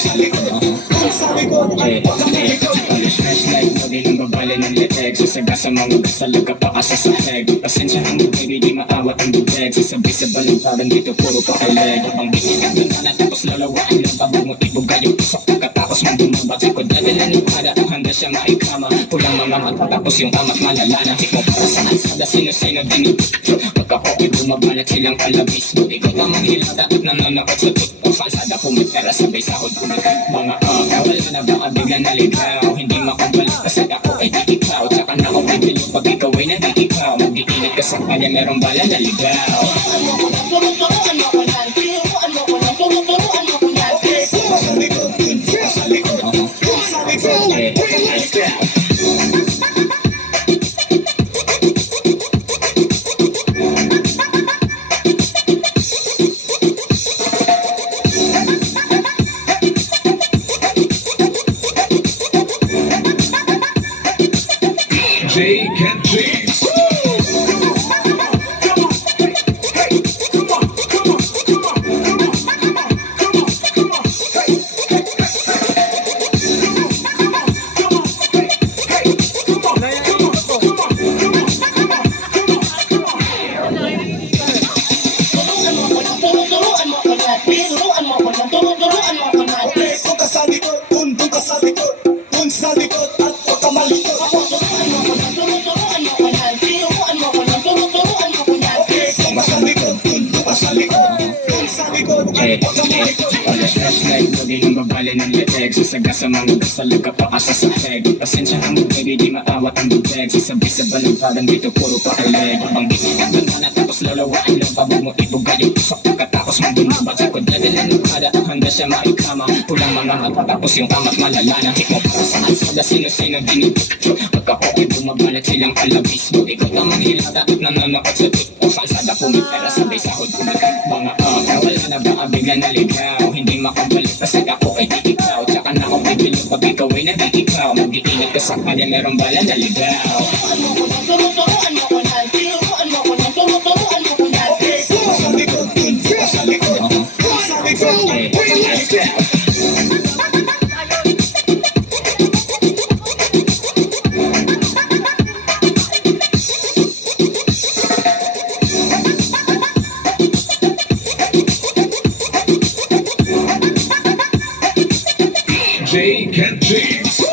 sa likod. Sa likod at pagkamalikod. Fresh light mo din ang babala ng leeg. Sasaga sa mga gasalag ka pa sa saheg. Pasensya ang bubay, di maawat ang bubeg. Sasabi sa balintaran dito puro pakileg. Ang binilag na nanan tapos lalawaan lang. Pabumutibog kayo pusok pagkatapos mong bumabag. Sikod na dala ng pada ang handa siya maikama. Pulang mga mata tapos yung amat malalana. Ikaw para sa ansada sino-sino dinipito. Pagkako'y bumabalat silang kalabis mo. Ikaw na manghilata at nananakot sa tuktok. Kalsada pumipera sabay sahod kumikag. Mga wala na ba bigla naligaw. Hindi makabalik kasi ako ay titikaw. Tsaka na ako bibili pag ikaw ay nagtitikaw. Mag-iingat ka sa kanya merong bala na ligaw. Turuan mo ko yan, tinuruan mo ko yan, turuan mo ko yan. Sa likod, sa likod, sa likod, let's go. DJ Ken James. Kung ka sa likod, kung ka sa likod, kung sa likod at pagkamalikod. Kung ka sa likod, kung ka sa likod, kung sa likod at pagkamalikod. Fresh light mo din ang babala ng leeg. Sasaga sa mga gasalag ka pa sa saheg. Pasensya ang bubay, di maawat ang bubeg. Sasabi sa balintaran dito puro pakileg. Ang binilag na nanan tapos lalawaan lang. Pabumutibog kayo pusok pagkatapos mong bumabag. Sikod na dala ng pada ang handa siya maikama. Pulang mga mata tapos yung amat malalana. Ikaw para sa ansada sino-sino dinipito. Pagkako'y bumabalat silang kalabis mo. Ikaw na manghilata at nananakot sa tuktok. Kalsada pumipera sabay sahod kumikag. Mga wala na ba bigla naligaw. Hindi makabalik kasi ako ay titikaw. Tsaka na ako bibili pag ikaw ay nagtitikaw. Mag-iingat ka sa kanya merong bala na ligaw. turuan mo ko yan, tinuruan mo ko yan, turuan mo ko yan. Sa likod, sa likod, sa likod, let's go. DJ Ken James.